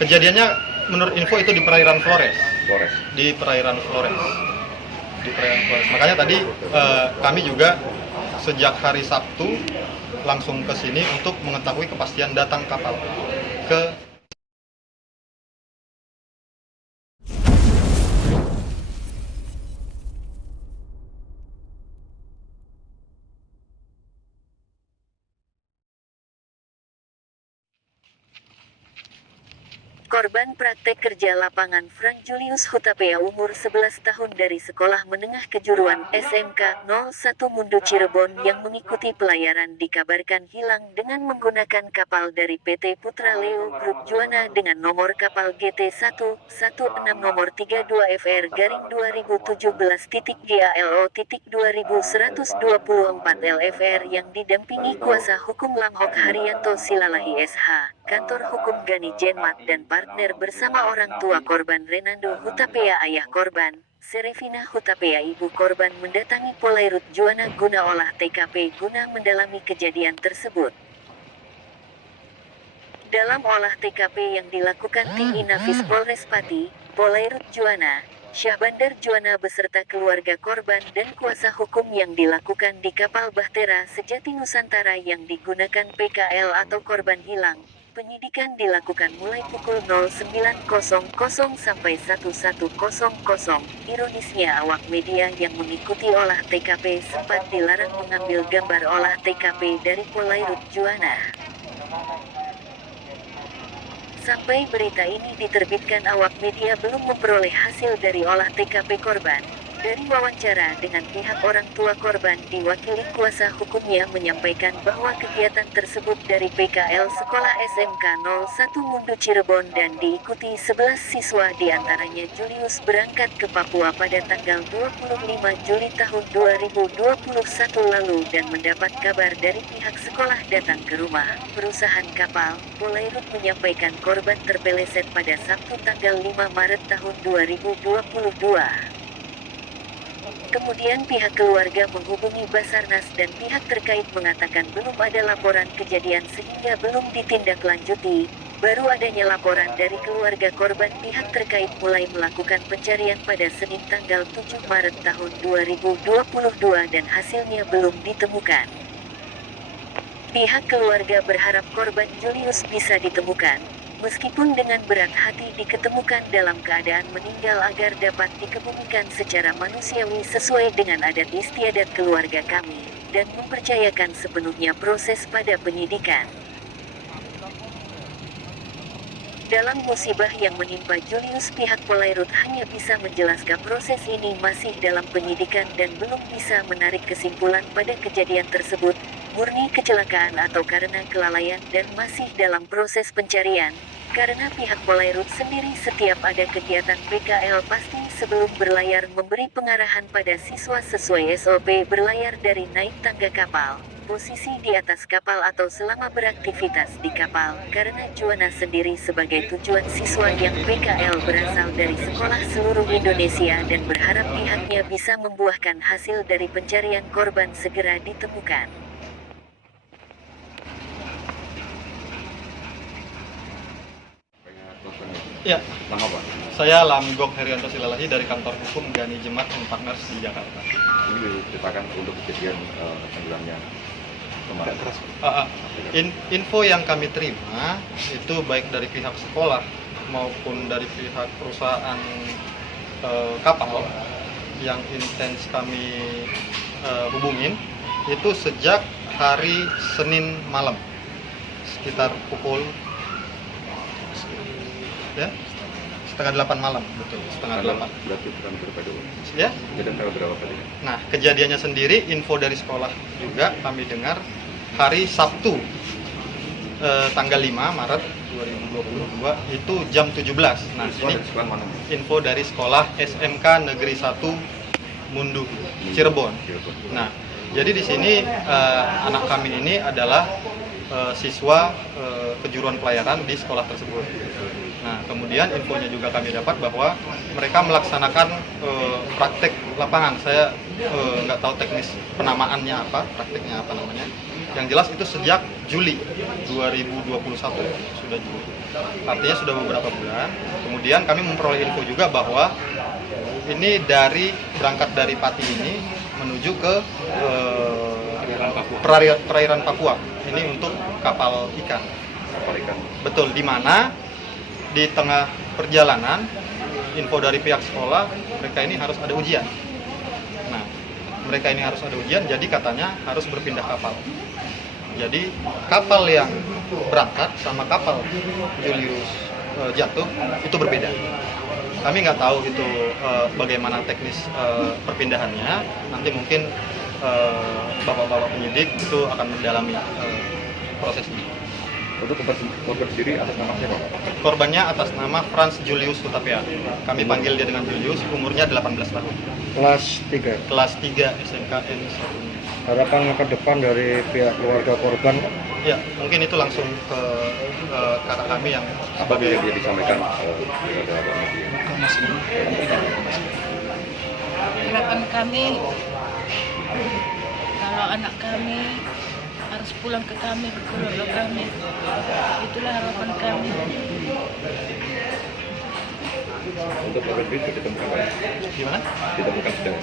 Kejadiannya menurut info itu di perairan Flores. Flores. Di perairan Flores. Makanya tadi kami juga sejak hari Sabtu langsung ke sini untuk mengetahui kepastian datang kapal ke Korban praktek kerja lapangan Frank Julius Hutapea umur 11 tahun dari Sekolah Menengah Kejuruan SMK 01 Mundu Cirebon yang mengikuti pelayaran dikabarkan hilang dengan menggunakan kapal dari PT Putra Leo Group Juana dengan nomor kapal GT116 nomor 32FR-2017.GALO.2124 LFR yang didampingi kuasa hukum Lamhok Haryanto Silalahi SH, Kantor Hukum Gani Jenmat dan partner bersama orang tua korban Renando Hutapea ayah korban, Serefina Hutapea ibu korban mendatangi Polairut Juana guna olah TKP guna mendalami kejadian tersebut. Dalam olah TKP yang dilakukan tim Inafis Polres Pati, Polairut Juana, Syahbandar Juana beserta keluarga korban dan kuasa hukum yang dilakukan di kapal Bahtera Sejati Nusantara yang digunakan PKL atau korban hilang. Penyidikan dilakukan mulai pukul 09.00 sampai 11.00. Ironisnya awak media yang mengikuti olah TKP sempat dilarang mengambil gambar olah TKP dari Polairut Juana. Sampai berita ini diterbitkan awak media belum memperoleh hasil dari olah TKP korban. Dari wawancara dengan pihak orang tua korban diwakili kuasa hukumnya menyampaikan bahwa kegiatan tersebut dari PKL Sekolah SMK 01 Mundu Cirebon dan diikuti 11 siswa diantaranya Julius berangkat ke Papua pada tanggal 25 Juli tahun 2021 lalu dan mendapat kabar dari pihak sekolah datang ke rumah. Perusahaan kapal, Polairut menyampaikan korban terpeleset pada Sabtu tanggal 5 Maret tahun 2022. Kemudian pihak keluarga menghubungi Basarnas dan pihak terkait mengatakan belum ada laporan kejadian sehingga belum ditindaklanjuti. Baru adanya laporan dari keluarga korban pihak terkait mulai melakukan pencarian pada Senin tanggal 7 Maret tahun 2022 dan hasilnya belum ditemukan. Pihak keluarga berharap korban Julius bisa ditemukan. Meskipun dengan berat hati diketemukan dalam keadaan meninggal agar dapat dikebumikan secara manusiawi sesuai dengan adat istiadat keluarga kami, dan mempercayakan sepenuhnya proses pada penyidikan. Dalam musibah yang menimpa Julius, pihak Polairut hanya bisa menjelaskan proses ini masih dalam penyidikan dan belum bisa menarik kesimpulan pada kejadian tersebut, murni kecelakaan atau karena kelalaian dan masih dalam proses pencarian. Karena pihak Polairut sendiri setiap ada kegiatan PKL pasti sebelum berlayar memberi pengarahan pada siswa sesuai SOP berlayar dari naik tangga kapal, posisi di atas kapal atau selama beraktivitas di kapal. Karena Juana sendiri sebagai tujuan siswa yang PKL berasal dari sekolah seluruh Indonesia dan berharap pihaknya bisa membuahkan hasil dari pencarian korban segera ditemukan. Ya, Nama Pak? saya Lamgok Haryanto Silalahi dari Kantor Hukum Gani Jenmat and Partners di Jakarta. Ini diceritakan untuk kejadian tenggelamnya kemarin. Info yang kami terima itu baik dari pihak sekolah maupun dari pihak perusahaan kapal yang intens kami hubungin itu sejak hari Senin malam sekitar pukul setengah 8 malam, betul, setengah 8. Berarti bukan berbeda. Ya. Kejadian tanggal berapa tadi? Nah, kejadiannya sendiri info dari sekolah juga kami dengar hari Sabtu tanggal 5 Maret 2022 itu jam 17. Nah, ini info dari sekolah SMK Negeri 1 Mundu Cirebon. Nah, jadi di sini anak kami ini adalah siswa kejuruan pelayaran di sekolah tersebut. Nah, kemudian infonya juga kami dapat bahwa mereka melaksanakan praktek lapangan. Saya nggak tahu teknis penamaannya apa, prakteknya apa namanya. Yang jelas itu sejak Juli 2021 sudah Juli. artinya sudah beberapa bulan. Kemudian kami memperoleh info juga bahwa ini berangkat dari Pati ini menuju ke perairan Papua. Ini untuk kapal ikan. Kapal ikan. Betul, di mana di tengah perjalanan info dari pihak sekolah mereka ini harus ada ujian. Nah, mereka ini harus ada ujian, jadi katanya harus berpindah kapal. Jadi kapal yang berangkat sama kapal Julius jatuh itu berbeda. Kami nggak tahu itu bagaimana teknis perpindahannya. Nanti mungkin bapak-bapak penyidik itu akan mendalami proses ini. Untuk korban sendiri atas nama siapa? Korbannya atas nama Franz Julius Hutapea. Kami panggil dia dengan Julius, umurnya 18 tahun. Kelas 3. Kelas 3 SMKN 1. Harapan ke depan dari pihak keluarga korban. Ya, mungkin itu langsung ke kakak kami yang Apa yang dia disampaikan kepada media? Harapan kami kalau anak kami harus pulang ke kami, ke keluarga kami. Itulah harapan kami. Untuk korban sendiri sudah ditemukan kan? gimana? Ditemukan sudah.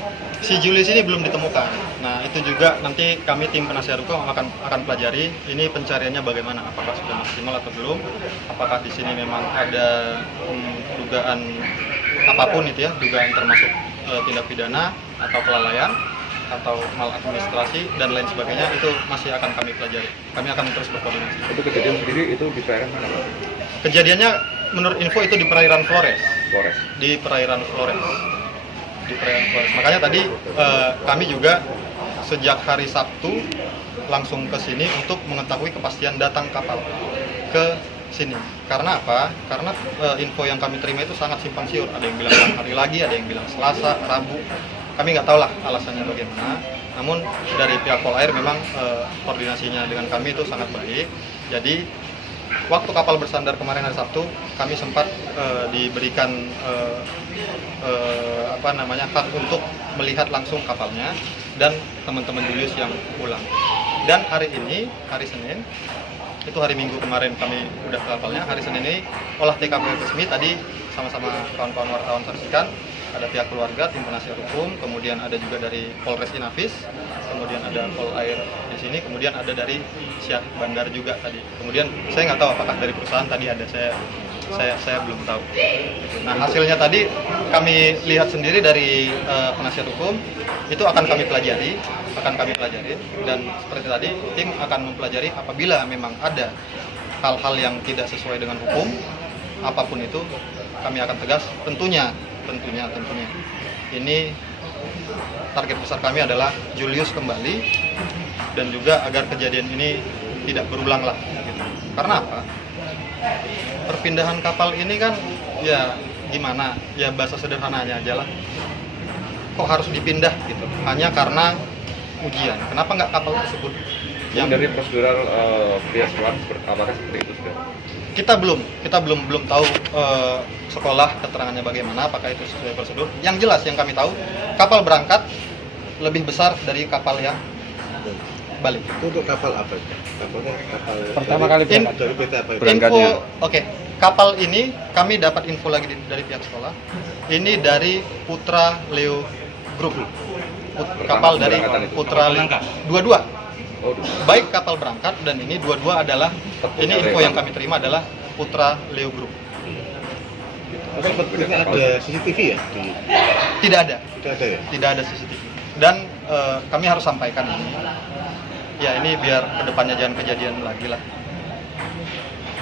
Si Julius ini belum ditemukan. Nah, itu juga nanti kami tim penasihat hukum akan pelajari ini pencariannya bagaimana, apakah sudah maksimal atau belum, apakah di sini memang ada dugaan apapun itu ya, dugaan termasuk tindak pidana atau kelalaian atau maladministrasi dan lain sebagainya, itu masih akan kami pelajari. Kami akan terus berkoordinasi. Untuk kejadian sendiri itu di perairan mana, Pak? Kejadiannya menurut info itu di perairan Flores. Polres. Di perairan Flores. Makanya tadi kami juga sejak hari Sabtu langsung ke sini untuk mengetahui kepastian datang kapal ke sini. Karena apa? Karena info yang kami terima itu sangat simpang siur. Ada yang bilang 6 hari lagi, ada yang bilang Selasa, Rabu. Kami nggak tahu lah alasannya bagaimana. Namun dari pihak Polair memang koordinasinya dengan kami itu sangat baik. Jadi waktu kapal bersandar kemarin hari Sabtu, kami sempat diberikan hak untuk melihat langsung kapalnya dan teman-teman Julius yang pulang. Dan hari ini, hari Senin, itu hari Minggu kemarin kami udah ke kapalnya. Hari Senin ini olah TKP resmi tadi sama-sama kawan-kawan wartawan saksikan. Ada pihak keluarga, tim penasihat hukum, kemudian ada juga dari Polres Inavis, kemudian ada Polair di sini, kemudian ada dari Syah Bandar juga tadi. Kemudian saya nggak tahu apakah dari perusahaan tadi ada, saya belum tahu. Nah, hasilnya tadi kami lihat sendiri dari penasihat hukum, itu akan kami pelajari, dan seperti tadi tim akan mempelajari apabila memang ada hal-hal yang tidak sesuai dengan hukum, apapun itu kami akan tegas. Tentunya ini target besar kami adalah Julius kembali dan juga agar kejadian ini tidak berulang lah gitu. Karena apa? Perpindahan kapal ini kan ya gimana, ya bahasa sederhananya aja lah, kok harus dipindah gitu hanya karena ujian. Kenapa nggak kapal tersebut yang Dari prosedural pihak sekolah apakah seperti itu sudah? kita belum tahu sekolah keterangannya bagaimana, apakah itu sesuai prosedur. Yang jelas yang kami tahu, kapal berangkat lebih besar dari kapal yang balik. Itu untuk kapal apa? Kapal Pertama kali berangkat. dari PT apa? Berangkatnya. Oke, kapal ini kami dapat info lagi dari pihak sekolah. Ini dari Putra Leo Group. Kapal dari Berangkatan itu. Putra Leo. Dua-dua. Oh, Baik kapal berangkat dan ini dua-dua adalah, ini info yang kami terima adalah Putra Leo Group. Tapi sebetulnya ada CCTV ya? Tidak ada. Tidak ada ya? Tidak ada CCTV. Dan kami harus sampaikan ini. Ya, ini biar kedepannya jangan kejadian lagi lah.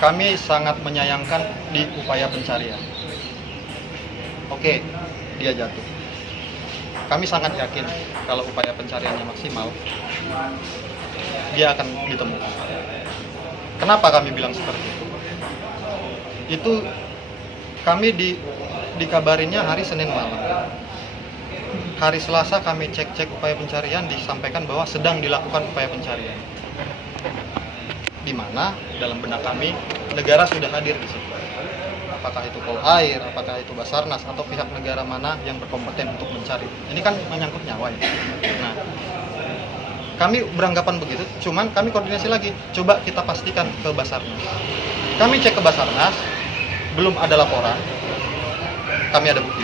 Kami sangat menyayangkan di upaya pencarian. Oke, dia jatuh. Kami sangat yakin kalau upaya pencariannya maksimal, dia akan ditemukan. Kenapa kami bilang seperti itu? Itu kami dikabarinnya hari Senin malam. Hari Selasa kami cek upaya pencarian, disampaikan bahwa sedang dilakukan upaya pencarian. Di mana dalam benak kami negara sudah hadir di situ. Apakah itu Polair, apakah itu Basarnas atau pihak negara mana yang berkompeten untuk mencari. Ini kan menyangkut nyawa ya. Nah, kami beranggapan begitu, cuman kami koordinasi lagi. Coba kita pastikan ke Basarnas. Kami cek ke Basarnas, belum ada laporan. Kami ada bukti.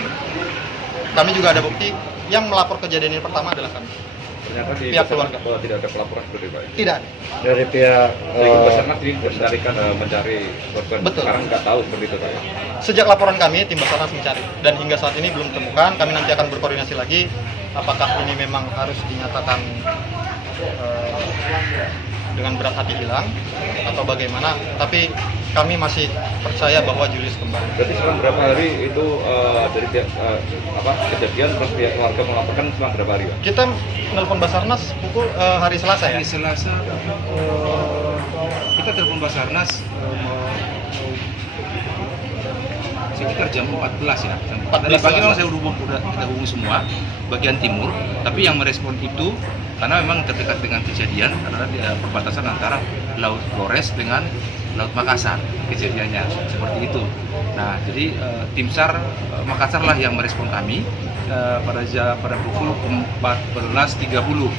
Kami juga ada bukti. Yang melapor kejadian ini pertama adalah kami. Ternyata di Pihak keluarga. tidak ada pelaporan seperti itu, Pak. Tidak ada. Dari pihak Sehingga Basarnas ini mencari korban. Betul. Sekarang nggak tahu seperti itu, Pak. Sejak laporan kami, tim Basarnas mencari. Dan hingga saat ini belum ditemukan. Kami nanti akan berkoordinasi lagi. Apakah ini memang harus dinyatakan dengan berat hati hilang atau bagaimana? Tapi kami masih percaya bahwa Julius kembali. Berarti selang berapa hari itu dari pihak kejadian terus pihak keluarga melaporkan selang berapa hari, Pak? Kita nelpon Basarnas pukul hari Selasa ya. Hari Selasa kita telepon Basarnas sekitar jam 14 ya. Jam 14. Tadi pagi memang saya kita hubungi semua bagian timur, tapi yang merespon itu karena memang terdekat dengan kejadian karena di perbatasan antara Laut Flores dengan Laut Makassar kejadiannya seperti itu. Nah, jadi tim SAR Makassar lah yang merespon kami pada pukul 14.30.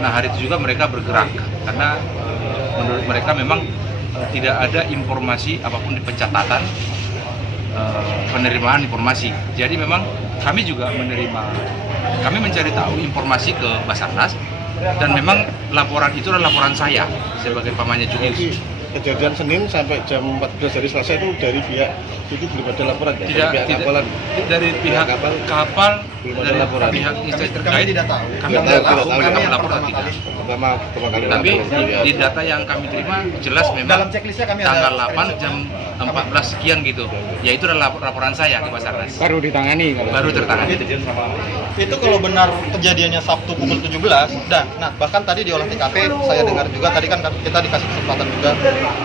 Nah, hari itu juga mereka bergerak karena menurut mereka memang tidak ada informasi apapun di pencatatan penerimaan informasi. Jadi memang kami juga kami mencari tahu informasi ke Basarnas dan memang laporan itu adalah laporan saya sebagai pamannya Julius. Kejadian Senin sampai jam 14 hari Selasa itu dari pihak itu belum ada laporan ya? Dari pihak kapal belum ada dari laporan. pihak instansi Kami terkait tidak tahu. kami tidak tahu mereka Kami melapor pertama ke kita. kali. Pertama kali Tapi lapor, ya. di data yang kami terima jelas memang Dalam checklistnya kami ada tanggal 8 jam 14 sekian gitu. Ya itu adalah laporan saya ke Basarnas. baru ditangani kalau Baru tertangani. Itu kalau benar kejadiannya Sabtu pukul 17 nah bahkan tadi di olah TKP saya dengar juga tadi kan kita dikasih kesempatan juga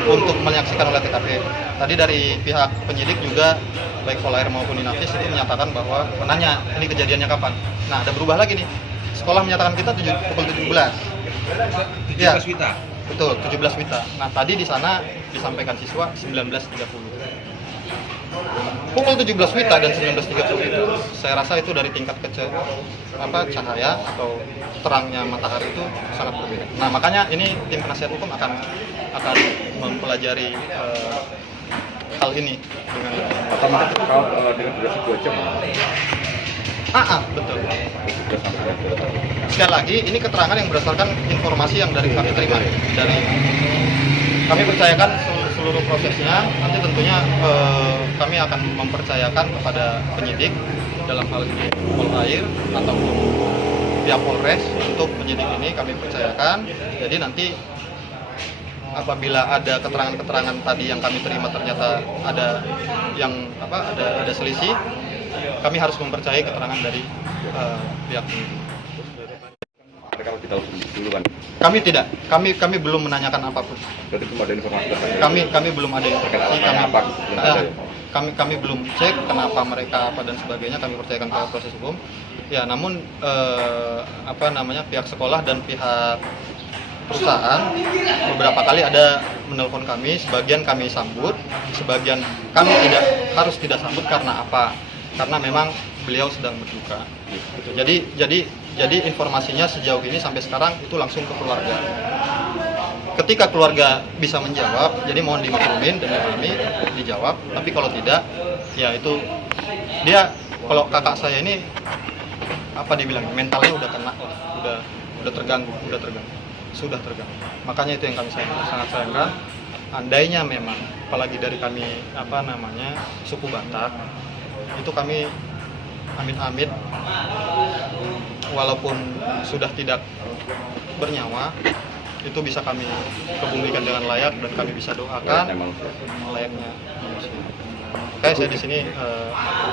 untuk menyaksikan olah TKP. Tadi dari pihak penyidik juga baik Polair maupun Inavis itu menyatakan bahwa menanya ini kejadiannya kapan. Nah, ada berubah lagi nih. Sekolah menyatakan kita pukul 17. 17 Wita. Betul, 17 Wita. Nah, tadi di sana disampaikan siswa 19.30. Pukul 17 Wita dan 19.30 itu saya rasa itu dari tingkat cahaya atau terangnya matahari itu sangat berbeda. Nah, makanya ini tim penasihat hukum akan mempelajari hal ini dengan Otomatis dengan durasi 2 jam. betul. Sekali lagi, ini keterangan yang berdasarkan informasi yang dari kami terima. Kami percayakan seluruh prosesnya. Nanti tentunya kami akan mempercayakan kepada penyidik dalam hal ini Polair ataupun pihak Polres untuk penyidik ini kami percayakan. Jadi nanti apabila ada keterangan-keterangan tadi yang kami terima ternyata ada yang ada selisih, kami harus mempercayai keterangan dari pihak penyidik. Kalau kita dulu kan, Kami tidak, kami belum menanyakan apapun. berarti belum ada informasi terkait. Kami belum ada informasi, kami belum cek kenapa mereka apa dan sebagainya. Kami percayakan ke proses hukum. Ya, namun pihak sekolah dan pihak perusahaan beberapa kali ada menelpon kami, sebagian kami sambut, sebagian kami tidak sambut karena apa? Karena memang beliau sedang berduka. Jadi informasinya sejauh ini sampai sekarang itu langsung ke keluarga. Ketika keluarga bisa menjawab, jadi mohon dimaklumin dan dipahami dijawab. Tapi kalau tidak, ya itu dia kalau kakak saya ini dibilang mentalnya udah kena lah, udah terganggu. Sudah terganggu. Makanya itu yang kami sangat sayangkan. Andainya memang, apalagi dari kami suku Batak, itu kami amit-amit, walaupun sudah tidak bernyawa, itu bisa kami kebumikan dengan layak dan kami bisa doakan layaknya manusia. Kayak saya di sini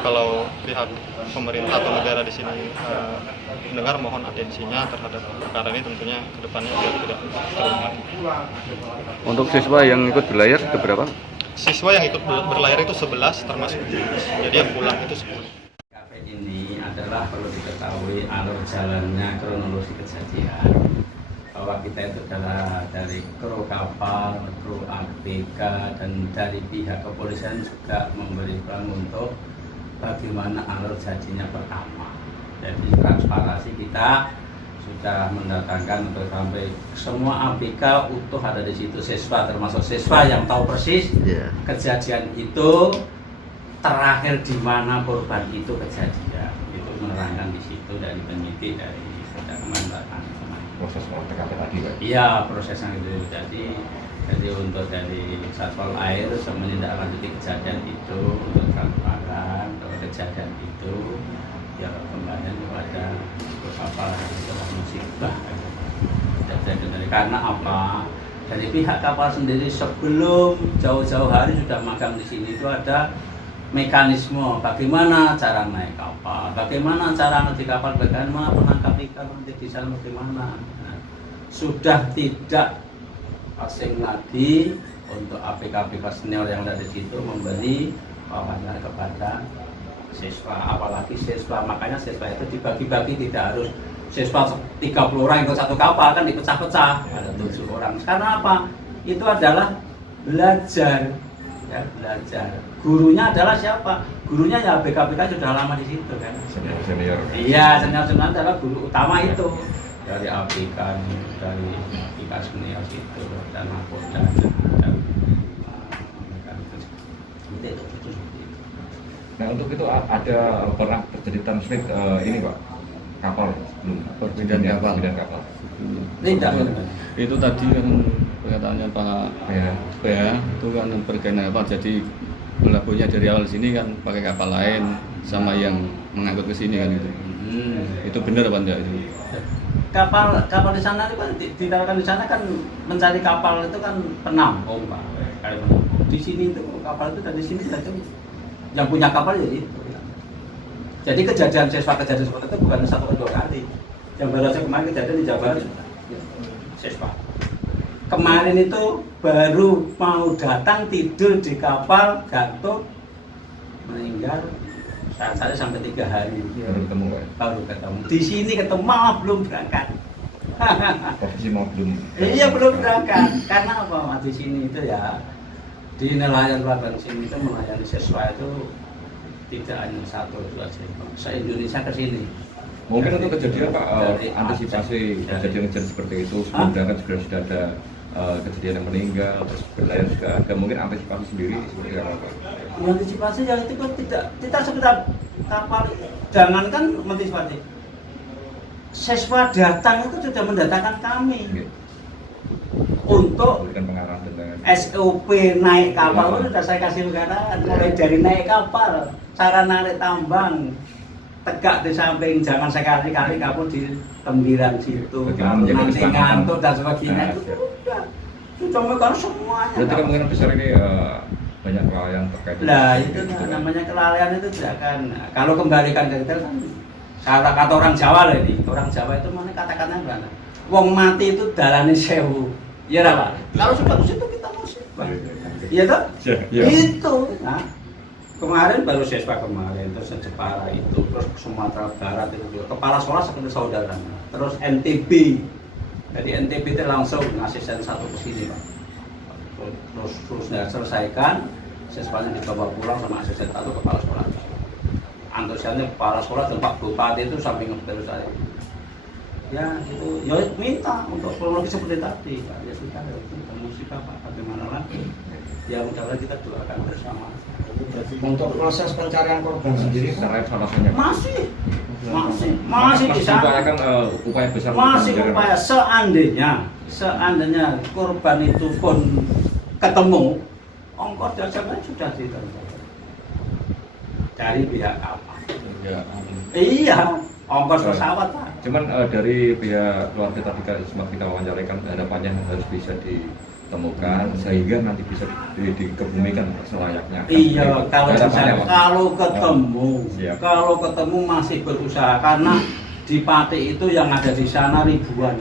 kalau pihak pemerintah atau negara di sini mendengar, mohon atensinya terhadap perkara ini, tentunya kedepannya biar tidak terulang lagi. Untuk siswa yang ikut berlayar itu berapa? Siswa yang ikut berlayar itu 11 termasuk Julius. Jadi yang pulang itu 10. Ini adalah perlu diketahui alur jalannya kronologi kejadian, bahwa kita itu adalah dari kru kapal, kru ABK, dan dari pihak kepolisian juga memberi peran untuk bagaimana alur jadinya pertama. Jadi transparansi kita sudah mendatangkan untuk sampai semua ABK utuh ada di situ, siswa termasuk siswa yang tahu persis kejadian itu terakhir di mana korban itu kejadian, itu menerangkan di situ dari penyidik dari kementerian. Proses olah TKP tadi, Pak. Iya, prosesnya itu jadi untuk dari Satpol Air menindaklanjuti kejadian itu untuk transparan kalau kejadian itu ya kembali kepada kapal yang telah musibah. Karena apa? Dari pihak kapal sendiri sebelum jauh-jauh hari sudah magang di sini itu ada mekanisme bagaimana cara naik kapal, bagaimana cara ngerti kapal, bagaimana penangkap ikan nanti di sana bagaimana. Nah, sudah tidak asing lagi untuk APK senior yang ada di situ memberi wawancara kepada siswa, apalagi siswa, makanya siswa itu dibagi-bagi, tidak harus siswa 30 orang ikut satu kapal, kan dipecah-pecah ada 7 orang. Karena apa? Itu adalah belajar, ya belajar. Gurunya adalah siapa? Gurunya ya ABK sudah lama di situ kan. Senior. Iya, senior adalah guru utama itu dari ABK, dari ABK senior itu dan nakoda dan itu. Nah untuk itu ada pernah terjadi transmit ini Pak kapal belum Perpindahan kapal. Tidak. Itu tadi kan perkataannya Pak PH itu kan perkiraan apa, jadi pelakunya dari awal sini kan pakai kapal lain sama yang mengangkut ke sini kan gitu. Itu benar apa enggak itu? Kapal di sana itu kan ditaruhkan di sana kan mencari kapal itu kan penampung Pak. Di sini itu kapal itu dari sini sudah cukup. Yang punya kapal jadi itu. Jadi kejadian seperti itu bukan 1 atau 2 kali. Yang baru saja kemarin kejadian di Jawa Barat siswa. Kemarin itu baru mau datang tidur di kapal, gantung, meninggal. Saya sampai 3 hari. Baru ketemu Pak. Baru ketemu. Di sini ketemu malah belum berangkat. Posisi mau belum. Iya belum berangkat. Karena apa? Mas di sini itu ya di nelayan pelabuhan sini itu melayani siswa itu tidak hanya 1 atau 2 siswa. Se-Indonesia ke sini. Mungkin untuk kejadian Pak antisipasi kejadian seperti itu sebelum berangkat juga sudah ada kejadian yang meninggal, terus berlayar juga ada, mungkin antisipasi sendiri seperti apa Pak? Antisipasi yang itu kan tidak sekedar kapal, jangankan antisipasi. Siswa datang itu sudah mendatangkan kami untuk memberikan pengarahan tentang SOP naik kapal itu sudah saya kasih pengarahan, mulai dari naik kapal, cara narik tambang, tegak di samping, jangan sekali-kali kamu di tembiran situ, nanti ngantuk dan sebagainya. Sudah megang semuanya. Berarti kemungkinan besar ini banyak kelalaian terkait. Nah itu namanya kelalaian itu tidak akan. Kalau kembalikan ke detail kan kata orang Jawa lah ini. Orang Jawa itu mana kata-katanya gimana? Wong mati itu dalane 1000. Iya lah Pak. Kalau seperti itu kita musibah. Iya toh? Ya. Itu. Nah, kemarin baru siswa kemarin terus Jepara itu terus Sumatera Barat itu juga. Kepala sekolah seperti saudara. Terus NTB. Dari NTB itu langsung asisten 1 ke sini Pak. Terus selesaikan, siswanya dibawa pulang sama asisten 1 kepala sekolah. Antusiasnya kepala sekolah dan Pak Bupati itu samping terus saya. Ya itu, ya minta untuk kronologi seperti tadi Pak. Ya sudah, itu musibah Pak. Bagaimana lagi? Ya mudah-mudahan kita doakan bersama. Untuk proses pencarian korban sendiri secara evaluasinya masih di sana. Kan upaya besar. Masih upaya seandainya korban itu pun ketemu, ongkos dasarnya sudah ditentukan dari pihak kapal. Iya, ongkos pesawat Pak. Cuman dari pihak keluarga tadi sempat kita wawancarakan harapannya harus bisa ditemukan sehingga nanti bisa dikebumikan selayaknya. Iya, kalau ketemu masih berusaha karena di Pati itu yang ada di sana ribuan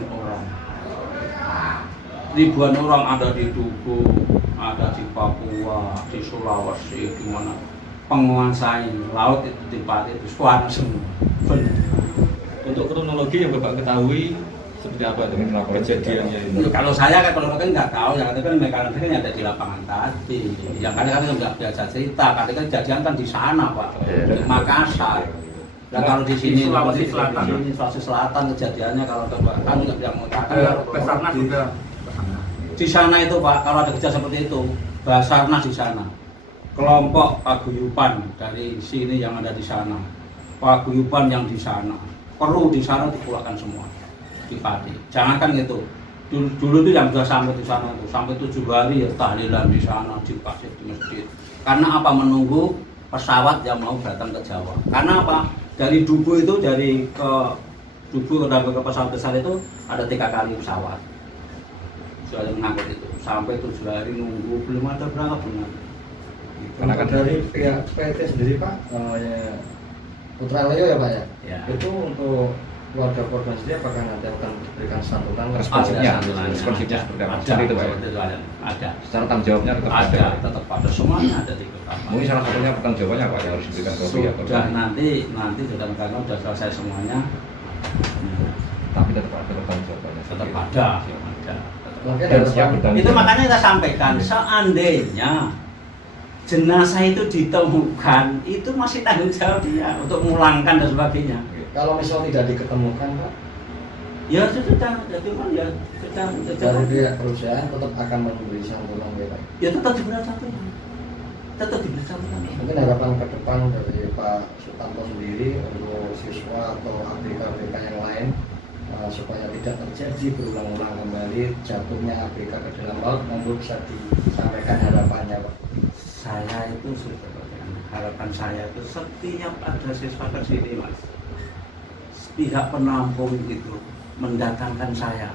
orang ada di Tugu, ada di Papua, di Sulawesi, di mana penguasai laut itu di Pati itu suara semua. Untuk kronologi yang Bapak ketahui seperti apa dengan kejadiannya ini? Kalau saya kalau mungkin nggak tahu, yang itu kan mekanik kan ada di lapangan tadi. Yang kadang-kadang nggak biasa cerita, kadang kejadian kan di sana Pak, di Makassar. Nah, kalau di sini Sulawesi Selatan. di sini Sulawesi Selatan kejadiannya kalau kan yang mengatakan Basarnas juga. di sana itu Pak, kalau ada kejadian seperti itu, Basarnas di sana, kelompok paguyuban dari sini yang ada di sana, paguyuban yang di sana, perlu di sana dipulangkan semua, dipati. Jangankan gitu, dulu itu yang sudah sampai di sana itu sampai 7 hari ya tahlilan di sana di pasir di masjid. Karena apa? Menunggu pesawat yang mau datang ke Jawa. Karena apa? Dari Dubu itu dari ke Dubu ke pesawat besar itu ada 3 kali pesawat. Sudah mengangkut itu sampai 7 hari nunggu belum ada berangkat benar. Karena kan dari pihak PT sendiri Pak, Putra Leo ya Pak ya? Ya. Itu untuk keluarga korban sendiri apakah nanti akan diberikan santunan? Responsifnya Ada seperti apa? ada, Seperti itu Pak ya? ada. Secara tanggung jawabnya tetap Ada, tetap ada semuanya ada di kota. Mungkin salah satunya tanggung jawabnya apa yang harus diberikan ke pihak Sudah korban. nanti sudah karena sudah selesai semuanya. Tapi tetap ada tanggung jawabnya. Tetap ada. Mungkin Dan ada siap Pak. bertanggung Itu jawab. makanya kita sampaikan seandainya jenazah itu ditemukan itu masih tanggung jawab dia untuk memulangkan dan sebagainya. Kalau misal tidak diketemukan Pak, Ya sudah, jadi kan ya dari pihak perusahaan tetap akan memberi santunan ya Pak. ya tetap diberi santunan. Tetap diberi santunan. Mungkin harapan ke depan dari Pak Sutanto sendiri untuk siswa atau ABK yang lain supaya tidak terjadi berulang-ulang kembali jatuhnya ABK ke dalam laut, monggo bisa disampaikan harapannya Pak. Saya itu sudah harapan saya itu setiap ada siswa ke sini Mas, pihak penampung itu mendatangkan saya.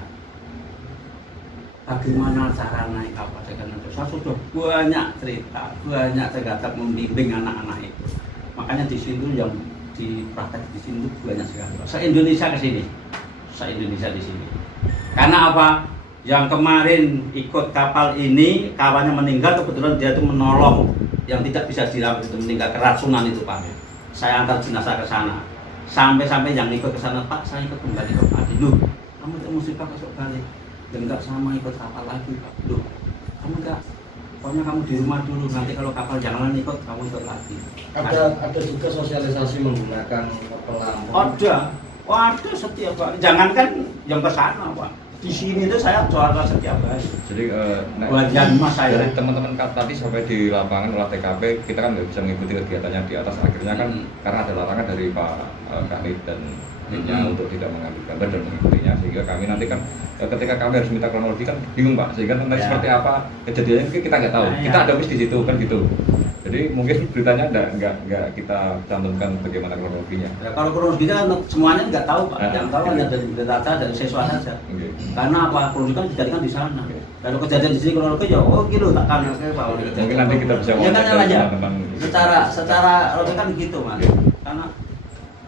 Bagaimana cara naik kapal dengan itu? Saya sudah banyak cerita, banyak cerita membimbing anak-anak itu. Makanya di situ yang dipraktek di sini banyak sekali. Se-Indonesia ke sini, se-Indonesia di sini. Karena apa? Yang kemarin ikut kapal ini kawannya meninggal, kebetulan dia itu menolong yang tidak bisa dirawat itu meninggal keracunan itu Pak. Saya antar jenazah ke sana. Sampai yang ikut ke sana, Pak, saya ikut kembali ke Pak. Loh, kamu tidak mesti Pak besok balik. Dan enggak sama ikut kapal lagi Pak. Loh, kamu enggak. Pokoknya kamu di rumah dulu. Nanti kalau kapal jangan ikut, kamu ikut lagi. Ada juga sosialisasi menggunakan pelampung. Ada setiap Pak. Jangankan yang ke sana Pak. Di sini itu saya jual setiap hari. Jadi Bagian mas saya. dari teman-teman tadi sampai di lapangan olah TKP kita kan nggak bisa mengikuti kegiatannya di atas, akhirnya kan karena ada larangan dari Pak Kanit dan timnya untuk tidak mengambil gambar dan mengikutinya, sehingga kami nanti kan ketika kami harus minta kronologi kan bingung Pak, sehingga nanti seperti apa kejadiannya kita nggak tahu, kita ada di situ kan gitu. Jadi mungkin beritanya nggak kita cantumkan bagaimana kronologinya. Ya, kalau kronologinya semuanya nggak tahu Pak, yang tahu hanya dari berita saja, dari siswa saja. Okay. Karena apa? Kronologi kan dijadikan di sana. Kalau kejadian di sini kronologi ya, oh gitu tak kan. Mungkin nanti kita bisa ya kan aja. teman-teman. Secara kronologi kan gitu Mas. Karena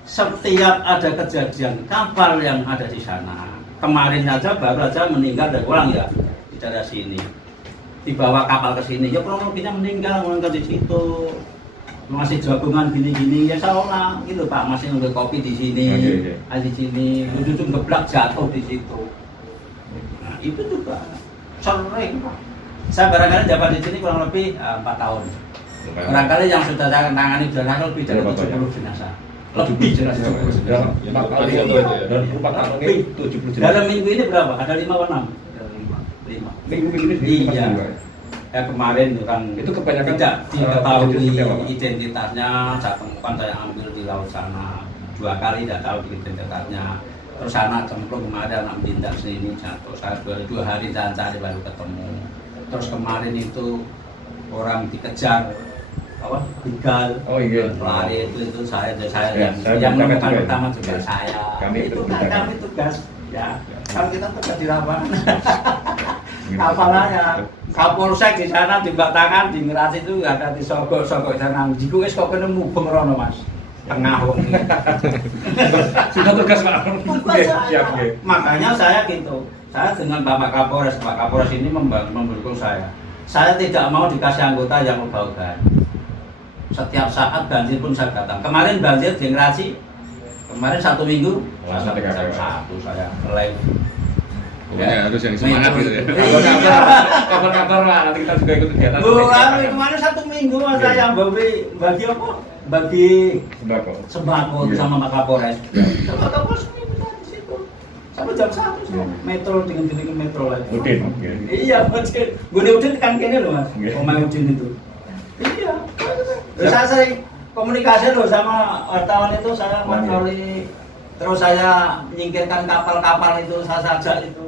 setiap ada kejadian kapal yang ada di sana, kemarin aja baru aja meninggal dan pulang ya di daerah sini. Dibawa kapal ke sini, ya kronologinya meninggal di situ, masih jagungan gini-gini, ya seolah gitu Pak, masih nunggu kopi di sini, di sini, ujung geblak jatuh di situ. Nah, itu juga sering Pak. Saya barangkali jabat di sini kurang lebih 4 tahun. Barangkali yang sudah saya tangani jenazah lebih dari 70 jenazah. Lebih jenazah. Dalam minggu ini berapa? Ada 5 atau 6? Minggu ini iya. Kemarin kan itu kebanyakan tidak diketahui identitasnya. Saya temukan, saya ambil di laut sana 2 kali, tidak tahu identitasnya. Terus anak cemplung kemarin, anak bintang sini jatuh. Saya 2 hari saya cari baru ketemu. Terus kemarin itu orang dikejar begal, lari itu saya yang menemukan pertama juga saya. Kami tugas ya. Kalau kita tugas di lapangan. Apalagi Kapolsek di sana timbak tangan di ngerasi itu ada di sogok-sogok sana. Jiku wis kok kene mubeng rono Mas. Tengah wong. Sudah tugas Pak. Siap. Makanya saya gitu. Saya dengan Bapak Kapolres ini mendukung saya. Saya tidak mau dikasih anggota yang ubah-ubah. Setiap saat banjir pun saya datang. Kemarin banjir di ngerasi. Kemarin 1 minggu. Saya live. Pokoknya harus yang semangat gitu ya. Kabar-kabar lah, nanti kita juga ikut kegiatan. Kemarin 1 minggu mas saya bagi apa? Bagi sembako sama Pak Kapolres. Pak Kapolres di situ sampai jam 1 metro dengan metro lagi. Udin. Iya, Udin kan kene loh mas. Pemain Udin itu. Iya. Terus saya sering komunikasi loh sama wartawan itu, saya patroli. Terus saya menyingkirkan kapal-kapal itu, saya sajak itu.